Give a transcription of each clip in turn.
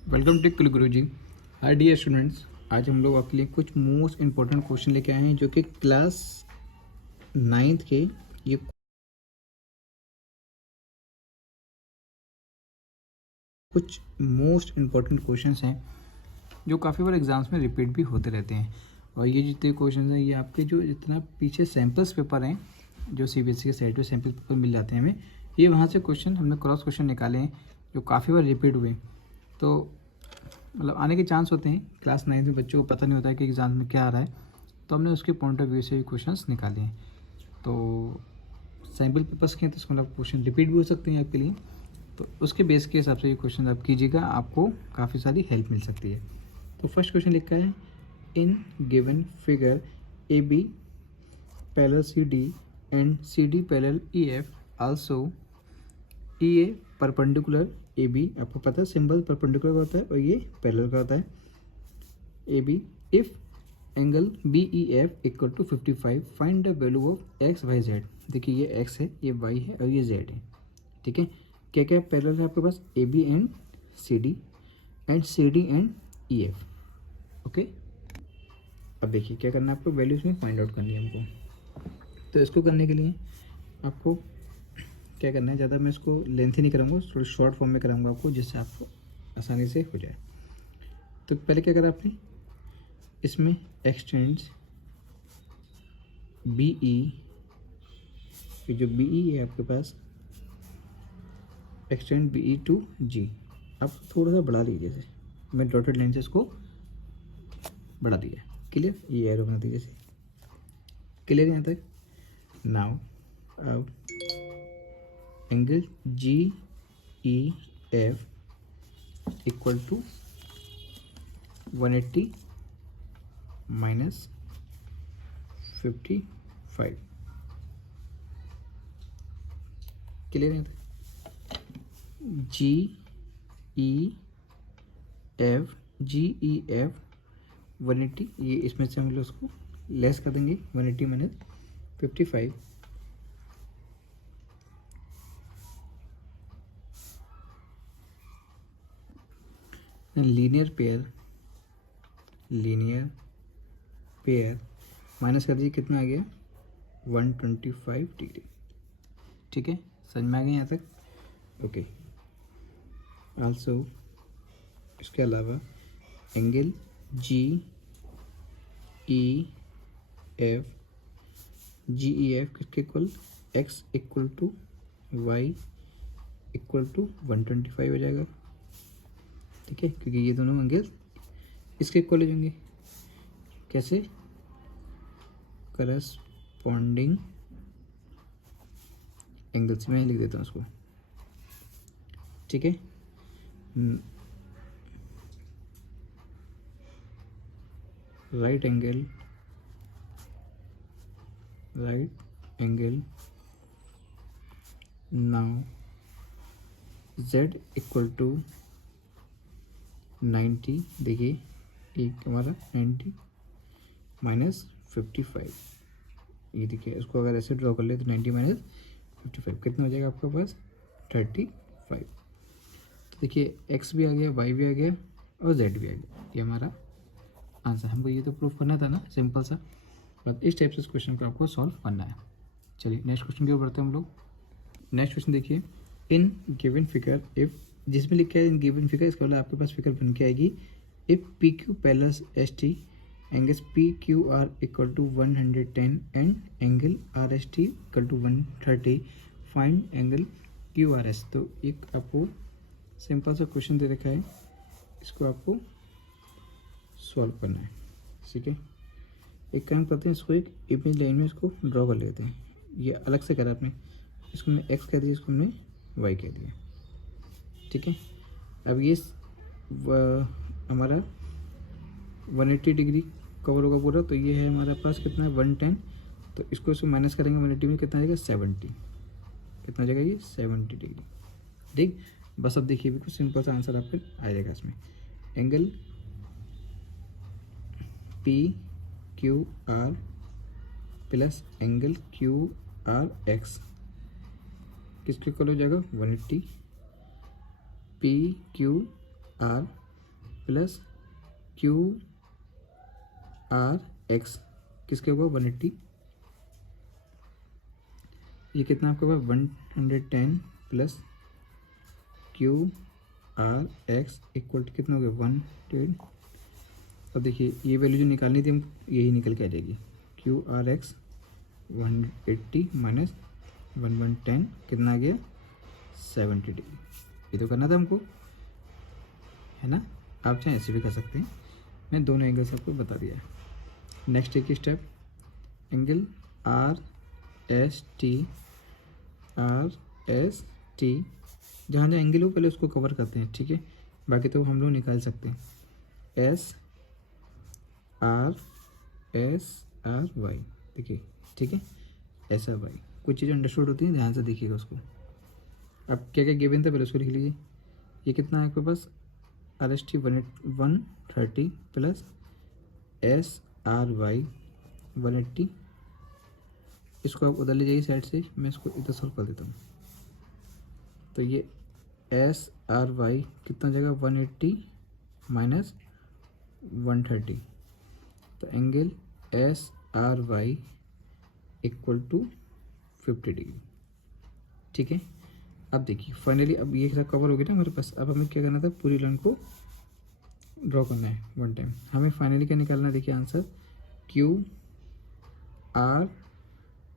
Welcome to कुल गुरु जी। Hi dear students, आज हम लोग आपके लिए कुछ मोस्ट इम्पोर्टेंट क्वेश्चन लेके आए हैं जो कि क्लास 9th के ये कुछ मोस्ट इम्पोर्टेंट क्वेश्चंस हैं जो काफ़ी बार एग्जाम्स में रिपीट भी होते रहते हैं। और ये जितने क्वेश्चन हैं ये आपके जो जितना पीछे सैम्पल्स पेपर हैं जो CBSE के साइड पे सैम्पल पेपर मिल जाते हैं हमें, ये वहाँ से क्वेश्चन हमने क्रॉस क्वेश्चन निकाले हैं जो काफ़ी बार रिपीट हुए। तो मतलब आने के चांस होते हैं, क्लास 9th में बच्चों को पता नहीं होता है कि एग्ज़ाम में क्या आ रहा है, तो हमने उसके पॉइंट ऑफ व्यू से क्वेश्चंस निकाले हैं। तो सैम्पल पेपर्स के हैं तो इसमें मतलब क्वेश्चन रिपीट भी हो सकते हैं आपके लिए, तो उसके बेस के हिसाब से ये क्वेश्चन आप कीजिएगा, आपको काफ़ी सारी हेल्प मिल सकती है। तो फर्स्ट क्वेश्चन लिखा है, in given figure A B parallel C D and C D parallel E F also E A perpendicular A B, आपको पता है सिंबल परपेंडिकुलर का होता है और ये पैरेलल का होता है A B. If angle B E F equal to 55, find the value of x y z. देखिए ये एक्स है, ये वाई है और ये जेड है। ठीक है, क्या क्या पैरेलल है आपके पास, A B and C D and E F. Okay, अब देखिए क्या करना है आपको, वैल्यूज में फाइंड आउट करनी है हमको। तो इसको करने के लिए आपको क्या करना है, ज़्यादा मैं इसको लेंथी नहीं कराऊंगा, थोड़ी शॉर्ट फॉर्म में कराऊंगा आपको जिससे आपको आसानी से हो जाए। तो पहले क्या करा आपने, इसमें एक्सटेंड्स बी ई, जो बी ई है आपके पास, एक्सटेंड बी ई टू जी। आप थोड़ा सा बढ़ा लीजिए, जैसे मैं डॉटेड लाइन से इसको बढ़ा दिया। क्लियर, ये एरो बना दीजिए जैसे। क्लियर यहाँ तक। नाउ अब angle G E F equal to 180 minus 55। Clear है, जी ई एफ 180, ये इसमें से हम लोग उसको लेस कर देंगे, 180 माइनस 55। लीनियर पेयर माइनस कर दीजिए, कितना आ गया 125 डिग्री। ठीक है, समझ में आ गया यहाँ तक। ओके, आल्सो इसके अलावा एंगल जी ई एफ किसके equal, x equal to y equal to 125 हो जाएगा। ठीक है, क्योंकि ये दोनों एंगल इसके इक्वल हो जाएंगे। कैसे, करस्पॉन्डिंग एंगल्स, मैं लिख देता हूँ उसको। ठीक है, right angle now z equal to 90। देखिए एक हमारा 90 माइनस 55, ये देखिए इसको अगर ऐसे ड्रॉ कर ले तो 90 माइनस 55 कितना हो जाएगा आपके पास 35। तो देखिए x भी आ गया, y भी आ गया और z भी आ गया, ये हमारा आंसर। हमको ये तो प्रूफ करना था ना, सिंपल सा। बट इस टाइप से इस क्वेश्चन को आपको सॉल्व करना है। चलिए नेक्स्ट क्वेश्चन की ओर बढ़ते हैं हम लोग। नेक्स्ट क्वेश्चन देखिए, इन गिवन फिगर इफ, जिसमें लिखा है इन गिवन फिगर, इसका मतलब आपके पास फिगर बन के आएगी, if P Q parallel S T angles P Q R equal to 110 and angle R S T equal to 130, find angle Q R S. तो एक आपको सिंपल सा क्वेश्चन दे रखा है, इसको आपको सॉल्व करना है। ठीक है, एक काम करते हैं, इसको एक इमेज लाइन में इसको ड्रॉ कर लेते हैं। ये अलग से करा आपने, इसको हमने x कह दिया, इसको हमने y कह दिया। ठीक है, अब ये हमारा 180 डिग्री कवर होगा पूरा, तो ये है हमारे पास कितना है 110, तो इसको माइनस करेंगे 180 में, कितना आ जाएगा 70। कितना आ जाएगा ये 70 डिग्री। ठीक, बस अब देखिए बिल्कुल सिंपल सा आंसर आपको आ जाएगा इसमें। Angle P Q R plus angle Q R X किसके इक्वल हो जाएगा 180, P Q R plus Q R X किसके होगा 180, ये कितना आपके पास 110 plus Q R X equal to कितना हो गया 110। अब देखिए ये वैल्यू जो निकालनी थी हमको यही निकल के आ जाएगी, क्यू आर एक्स 180 माइनस 110 कितना आ गया 70 डिग्री। ये तो करना था हमको, है ना। आप चाहे ऐसे भी कर सकते हैं, मैं दोनों एंगल से आपको बता दिया है। नेक्स्ट एक step, angle R S T जहाँ जहाँ एंगल हो पहले उसको कवर करते हैं, ठीक है। बाकी तो हम लोग निकाल सकते हैं, एस आर वाई, देखिए ठीक है, एस आर वाई। कुछ चीज़ें अंडरस्टूड होती हैं, ध्यान से देखिएगा उसको। अब क्या क्या गिवन था पहले उसको लिख लीजिए। ये कितना है आपके पास R S T 130 plus S R Y 180, इसको आप उधर ले जाइए साइड से, मैं इसको इधर सॉल्व कर देता हूँ। तो ये एस आर वाई कितना जगह 180 माइनस 130, तो angle S R Y equal to 50 degree, ठीक है। अब देखिए फाइनली अब ये सब कवर हो गया ना हमारे पास। अब हमें क्या करना था, पूरी लाइन को ड्रॉ करना है वन टाइम। हमें फाइनली क्या निकालना है, देखिए answer Q R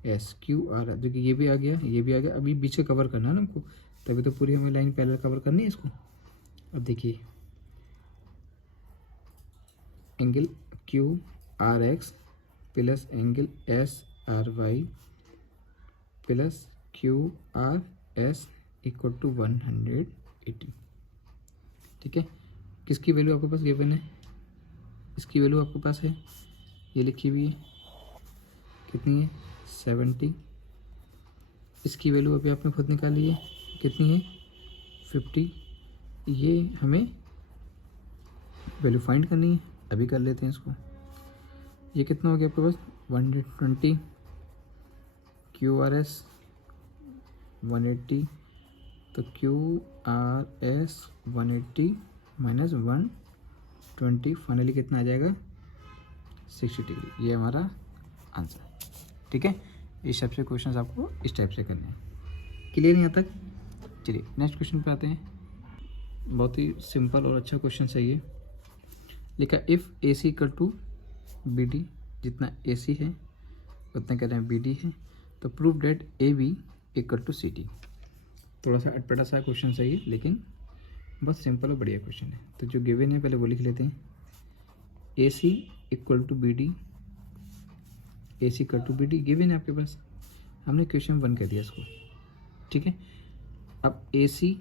S, Q R, देखिए ये भी आ गया, ये भी आ गया। अभी बीच का कवर करना है ना हमको, तभी तो पूरी हमें लाइन पैरेलल कवर करनी है इसको। अब देखिए angle Q R X plus angle S R Y plus Q R S equal to 180, ठीक है। किसकी वैल्यू आपके पास गिवन है, इसकी वैल्यू आपके पास है, ये लिखी हुई है, कितनी है 70। इसकी वैल्यू अभी आपने खुद निकाली है, कितनी है 50। ये हमें वैल्यू फाइंड करनी है, अभी कर लेते हैं इसको। ये कितना हो गया आपके पास 120, क्यू आर एस 180, तो Q R S 180 minus 120 finally कितना आ जाएगा 60 डिग्री। ये हमारा आंसर, ठीक है। इस टाइप से क्वेश्चन आपको इस टाइप से करने हैं। क्लियर यहाँ तक? चलिए नेक्स्ट क्वेश्चन पे आते हैं। बहुत ही सिंपल और अच्छा क्वेश्चन है ये। लिखा if A C equal to B D, जितना ए सी है उतना कह रहे हैं बी डी है, तो prove that A B equal to C D. थोड़ा सा अटपटा सा क्वेश्चन है ये, लेकिन बहुत सिंपल और बढ़िया क्वेश्चन है। तो जो गिवन है पहले वो लिख लेते हैं, A C equal to B D, A C equal to B D given है आपके पास, हमने क्वेश्चन 1 कर दिया इसको, ठीक है। अब ए सी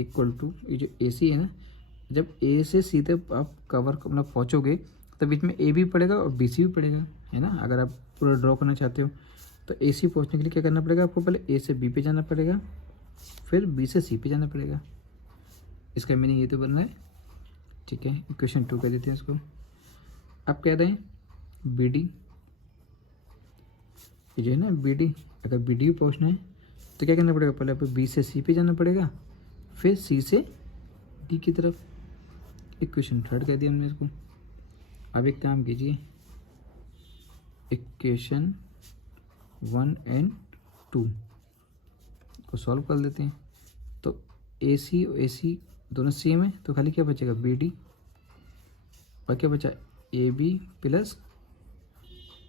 इक्वल टू, ये जो ए सी है ना, जब ए से सी तक आप कवर मतलब पहुँचोगे तो बीच में ए भी पड़ेगा और बी सी भी पड़ेगा, है ना। अगर आप पूरा ड्रॉ करना चाहते हो तो ए सी पहुँचने के लिए क्या करना पड़ेगा आपको, पहले ए से बी पे जाना पड़ेगा, फिर बी से सी पे जाना पड़ेगा। इसका मीनिंग ये तो बन रहा है, ठीक है। इक्वेशन 2 कह देते हैं इसको। अब कह रहे हैं बी डी, ये जो है ना बी डी, अगर बी डी पहुँचना है तो क्या करना पड़ेगा, पहले आपको बी से सी पे जाना पड़ेगा, फिर सी से डी की तरफ। इक्वेशन 3 कह दिया हमने इसको। अब एक काम कीजिए, इक्वेशन 1 एंड 2 को सॉल्व कर लेते हैं। तो ए सी और ए सी दोनों सेम है, तो खाली क्या बचेगा बी डी, और क्या बचा A B plus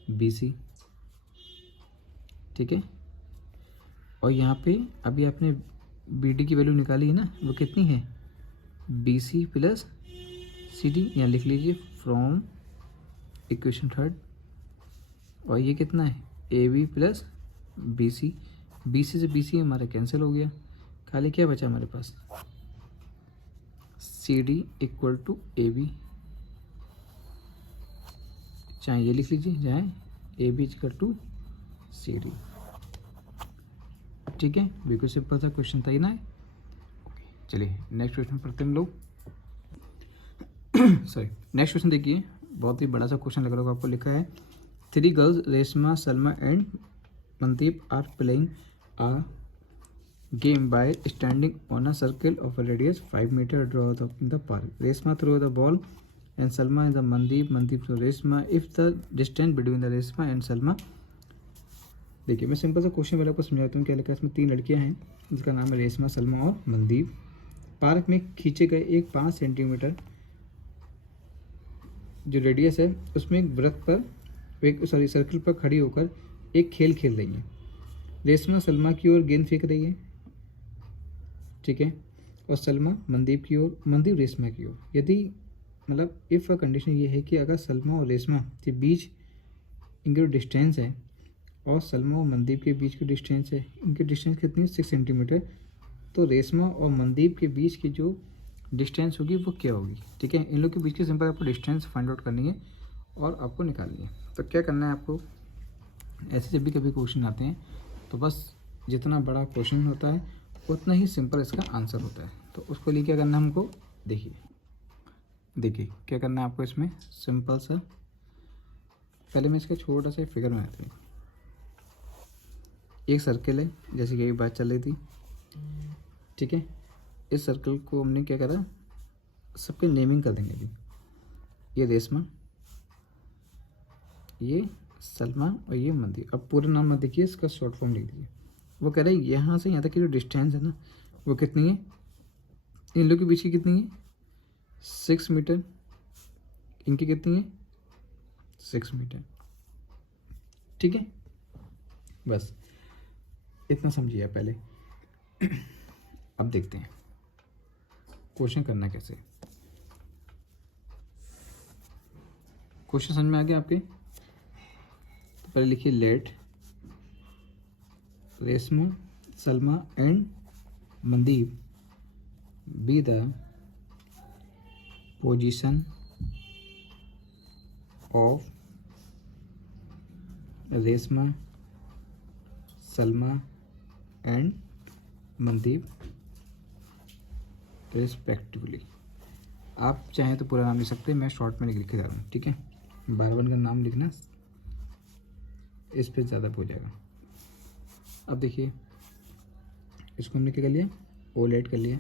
B C, ठीक है। और यहाँ पे अभी आपने बी डी की वैल्यू निकाली है ना, वो कितनी है B C plus C D, यहाँ लिख लीजिए फ्रॉम इक्वेशन 3। और ये कितना है A B plus B C, B C से बी सी हमारा कैंसिल हो गया, खाली क्या बचा हमारे पास C D equal to A B. चाहे ये लिख लीजिए, चाहे A B equal to C D, ठीक है। बिल्कुल सिंपल सा क्वेश्चन था ये ना। चलिए नेक्स्ट क्वेश्चन पढ़ते हैं हम लोग। सॉरी, नेक्स्ट क्वेश्चन देखिए, बहुत ही बड़ा सा क्वेश्चन लग रहा होगा आपको। लिखा है 3 girls Reshma, Salma and Mandeep are playing a game by standing on a circle of a radius 5 meter draw the park. Resma throw the ball and Salma and the Mandeep throw Resma. If the distance between the Resma and Salma, देखिए मैं simple सा question वाले को समझाता हूँ। क्या लिखा है इसमें, 3 लड़कियाँ हैं जिसका नाम है रेशमा, सलमा और मनदीप। पार्क में खींचे गए एक 5 सेंटीमीटर जो रेडियस है उसमें एक वृत्त पर एक सर्कल पर खड़ी होकर एक खेल खेल रही है। रेशमा सलमा की ओर गेंद फेंक रही है, ठीक है, और सलमा मनदीप की ओर, मनदीप रेशमा की ओर। यदि मतलब इफ़ का कंडीशन ये है कि अगर सलमा और रेशमा के बीच इनकी जो डिस्टेंस है और सलमा और मनदीप के बीच की डिस्टेंस है, इनकी डिस्टेंस कितनी है 6 सेंटीमीटर, तो रेशमा और मनदीप के बीच की जो डिस्टेंस होगी वो क्या होगी, ठीक है। इन लोग के बीच की सिंपल आपको डिस्टेंस फाइंड आउट करनी है और आपको निकालनी है। तो क्या करना है आपको, ऐसे जब भी कभी क्वेश्चन आते हैं तो बस जितना बड़ा क्वेश्चन होता है उतना ही सिंपल इसका आंसर होता है। तो उसके लिए क्या करना है हमको, देखिए क्या करना है आपको इसमें, सिंपल सा पहले मैं इसका छोटा सा फिगर बनाता हूँ। एक सर्कल है, जैसे कि अभी बात चल रही थी, ठीक है। इस सर्कल को हमने क्या करा, सबके नेमिंग कर देंगे अभी। ये रेशमा, ये सलमा और ये मनदीप। अब पूरा नाम मत देखिए, इसका शॉर्ट फॉर्म लिख दीजिए। वो कह रहा है यहाँ से यहाँ तक की जो डिस्टेंस है ना वो कितनी है, इन लोग के बीच की कितनी है 6 मीटर, इनकी कितनी है 6 मीटर, ठीक है। बस इतना समझिए आप पहले। अब देखते हैं क्वेश्चन करना कैसे। क्वेश्चन समझ में आ गया आपके, तो पहले लिखिए let Reshma Salma and Mandeep be the position of Reshma Salma and Mandeep respectively. आप चाहें तो पूरा नाम लिख सकते हैं, मैं शॉर्ट में लिख के जा रहा हूँ, ठीक है। बार बार का नाम लिखना इस पे ज़्यादा हो जाएगा। अब देखिए इसको हमने क्या कर लिया, ओ लेट कर लिया।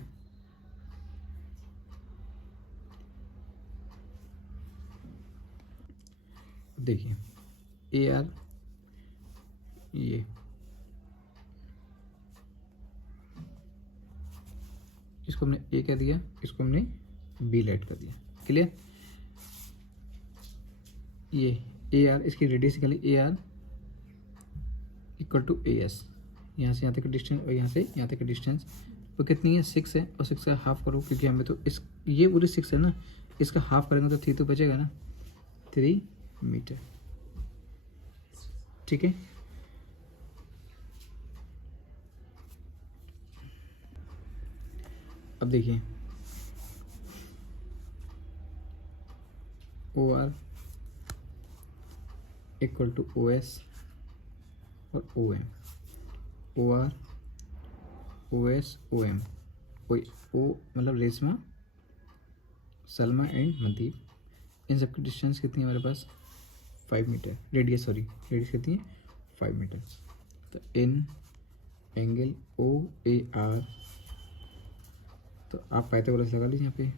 देखिए ए आर, ये इसको हमने ए कह दिया, इसको हमने बी लेट कर दिया, क्लियर। ये ए आर, इसकी रेडियस निकाली, A R equal to A S, यहाँ से यहाँ तक का डिस्टेंस और यहाँ से यहाँ तक का डिस्टेंस वो कितनी है 6 है, और 6 का हाफ करो क्योंकि हमें तो इस ये पूरी 6 है ना, इसका हाफ करेंगे तो 3 तो बचेगा ना, 3 मीटर, ठीक है। अब देखिए O R equal to O S और O M, O R O S O M, O मतलब रेशमा सलमा एंड मनदीप, इन सबकी डिस्टेंस कितनी है हमारे पास 5 मीटर, रेडियस कितनी है 5 मीटर। तो इन एंगल ओ ए आर, तो आप पाइथागोरस लगा लीजिए यहाँ पे,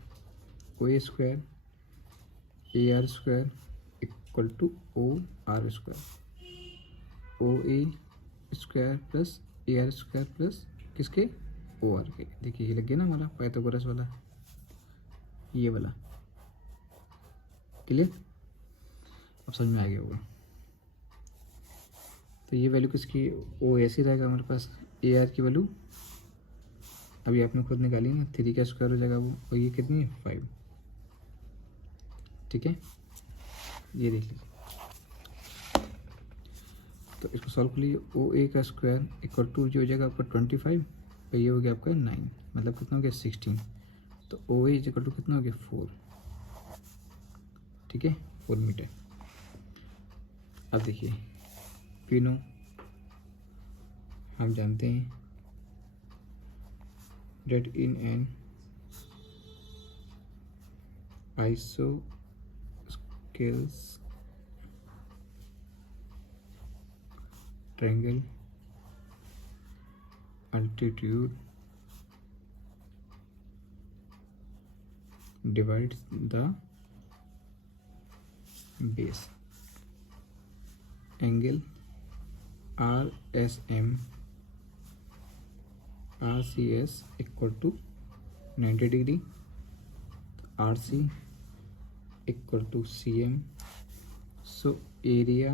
O A square A R square equal to O R square, O A square plus A R square plus किसके ओ आर के। देखिए ये लग गया ना हमारा पाइथागोरस वाला, ये वाला, क्लियर। अब समझ में आ गया होगा। तो ये वैल्यू किसकी, ओ ऐसे रहेगा हमारे पास, ए आर की वैल्यू अभी आपने खुद निकाली ना, 3 का स्क्वायर हो जाएगा वो, और ये कितनी है 5, ठीक है। ये देख लीजिए, तो इसको सॉल्व कर लीजिए। ओ ए का स्क्वायर इक्वल टू जो हो जाएगा आपका 25 और ये हो गया आपका 9, मतलब कितना हो गया 16। तो ओ ए इक्वल टू कितना हो गया 4, ठीक है, 4 मीटर। अब देखिए पिनो हम जानते हैं that in an isosceles triangle altitude divides the base. Angle RSM RCS equal to 90 degree. RC equal to CM. So area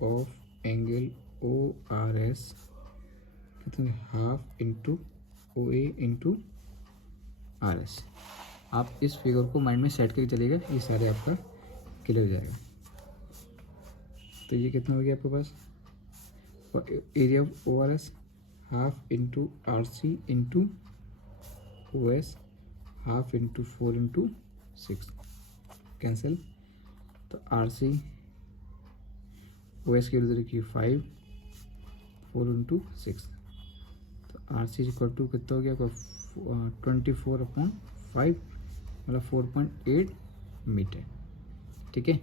of angle ORS कितने, half into OA into RS. आप इस फिगर को mind में set करके चलिएगा, ये सारे आपका क्लियर हो जाएगा. तो ये कितना हो गया आपके पास, area of ORS half into RC into OS half into 4 into 6 cancel. तो RC OS की वैल्यू रखी 5, 4 इंटू 6. तो RC इक्वल टू कितना हो गया, 24/5 मतलब 4.8 मीटर. ठीक है.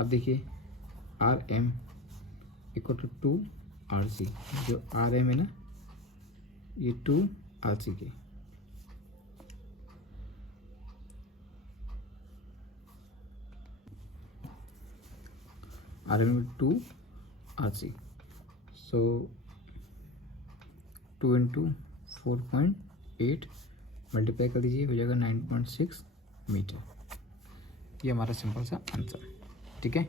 अब देखिए RM इक्वल टू 2 RC, जो RM है ना ये 2 RC के. RM 2 RC. सो 2 इंटू 4.8 मल्टीप्लाई कर दीजिए, हो जाएगा 9.6 मीटर. ये हमारा सिंपल सा आंसर. ठीक है.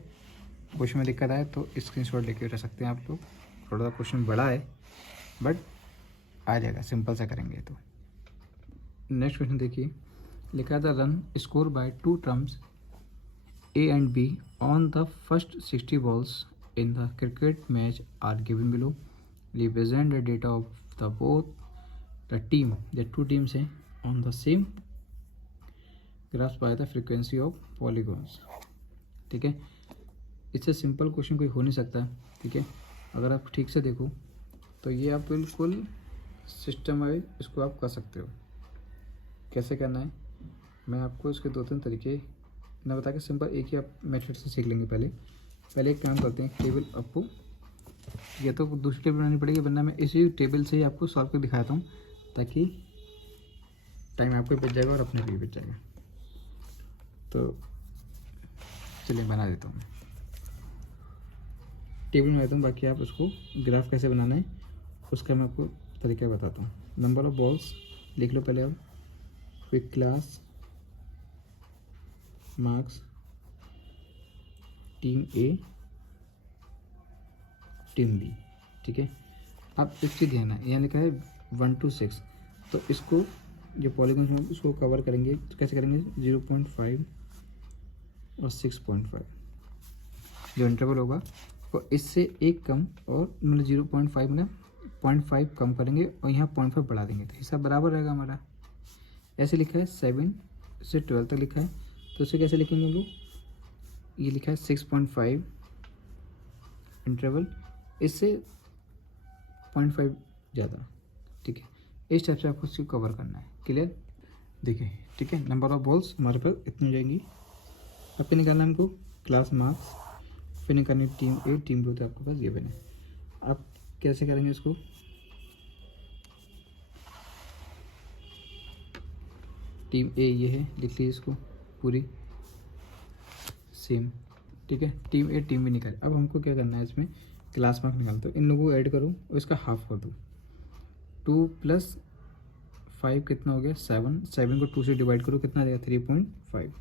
क्वेश्चन में दिक्कत आए तो स्क्रीनशॉट लेके रख सकते हैं आप लोग. थोड़ा सा क्वेश्चन बड़ा है बट आ जाएगा, सिंपल सा करेंगे तो. नेक्स्ट क्वेश्चन देखिए, लिखा था run score bye 2 terms A and B on the first 60 balls in the cricket match are given below. Represent the data of the both the team, the two teams हैं on the same graphs by the frequency of polygons. ठीक है. इससे simple question कोई हो नहीं सकता. ठीक है. अगर आप ठीक से देखो तो ये आप बिल्कुल सिस्टम वाइज इसको आप कर सकते हो. कैसे करना है मैं आपको इसके 2-3 तरीके ना बता के सिंपल एक ही आप मेथड से सीख लेंगे. पहले एक काम करते हैं, टेबल आपको या तो दूसरी टेबल बनानी पड़ेगी, वरना मैं इसी टेबल से ही आपको सॉल्व कर दिखाता हूँ ताकि टाइम आपको भी बच जाएगा और अपने भी बच जाएगा. तो चलिए बना देता हूँ, टेबल बना देता हूँ. बाकी आप उसको ग्राफ कैसे बनाना है उसका मैं आपको तरीका बताता हूँ. नंबर ऑफ बॉल्स लिख लो पहले. अब क्विक क्लास मार्क्स टीम ए टीम बी. ठीक है. अब एक चीज़ ध्यान है, यहाँ लिखा है 1 to 6. तो इसको जो पॉलीगॉन है उसको कवर करेंगे तो कैसे करेंगे, 0.5 और 6.5 जो इंटरवल होगा वो इससे एक कम और मतलब 0.5 मतलब 0.5 कम करेंगे और यहाँ 0.5 बढ़ा देंगे तो हिसाब बराबर रहेगा हमारा. ऐसे लिखा है 7 से 12 तक लिखा है. तो इसे कैसे लिखेंगे हम लोग, ये लिखा है 6.5 इंटरवल, इससे 0.5 ज़्यादा. ठीक है. इस टाइप से आपको उसको कवर करना है. क्लियर. देखिए. ठीक है. नंबर ऑफ बॉल्स हमारे पास इतनी हो जाएंगी. अब फिर निकालना है हमको क्लास मार्क्स, फिर निकालनी टीम ए टीम बी. तो आपके पास ये बने. आप कैसे करेंगे इसको, टीम ए ये है, लिख लीजिए इसको पूरी सेम. ठीक है. टीम ए टीम बी निकाल. अब हमको क्या करना है, इसमें क्लास मार्क निकालते हो, इन लोगों को ऐड करो और इसका हाफ कर दो. 2 + 5 कितना हो गया, 7. 7 को 2 से डिवाइड करो कितना आ जाएगा, 3.5.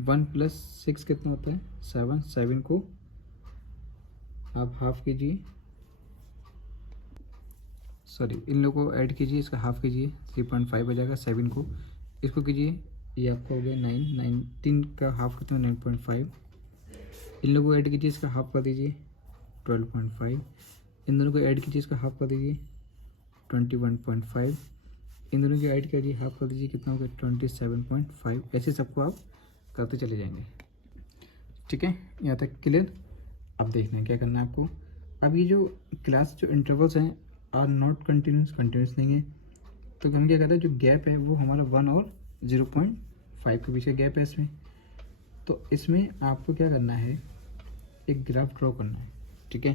1 + 6 कितना होता है, 7. 7 को आप हाफ कीजिए, सॉरी इन लोगों को ऐड कीजिए, इसका हाफ कीजिए, 3.5 हो जाएगा. 7 को इसको कीजिए, ये आपका हो गया 9. 3 का हाफ कितना, 9.5. इन लोगों को ऐड कीजिए, इसका हाफ कर दीजिए, 12.5. इन दोनों को ऐड कीजिए, इसका हाफ कर दीजिए, 21.5. इन दोनों की ऐड कीजिए, हाफ कर दीजिए, कितना हो गया, 27.5. ऐसे सबको आप करते चले जाएंगे. ठीक है. यहाँ तक क्लियर. अब देखना है क्या करना है आपको. अब ये जो क्लास जो इंटरवल्स हैं आर नॉट कंटिन्यूस, कंटिन्यूस नहीं है. तो हम क्या करते हैं, जो गैप है वो हमारा 1 और 0.5 के बीच का गैप है इसमें. तो इसमें आपको क्या करना है, एक ग्राफ ड्रॉ करना है. ठीक है.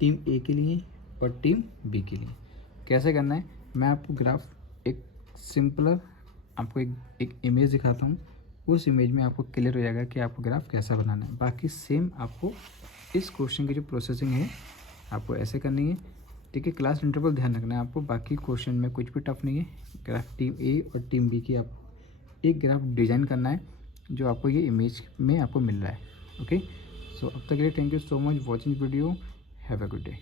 टीम ए के लिए और टीम बी के लिए. कैसे करना है, मैं आपको ग्राफ एक सिंपलर आपको एक इमेज दिखाता हूँ, उस इमेज में आपको क्लियर हो जाएगा कि आपको ग्राफ कैसा बनाना है। बाकी सेम आपको इस क्वेश्चन की जो प्रोसेसिंग है आपको ऐसे करनी है, ठीक है। क्लास इंटरवल ध्यान रखना है आपको, बाकी क्वेश्चन में कुछ भी टफ नहीं है। ग्राफ टीम ए और टीम बी की आपको एक ग्राफ डिज़ाइन करना है जो आपको ये इमेज में आपको मिल रहा है। ओके, सो अब तक के लिए thank you so much watching video, have a good day.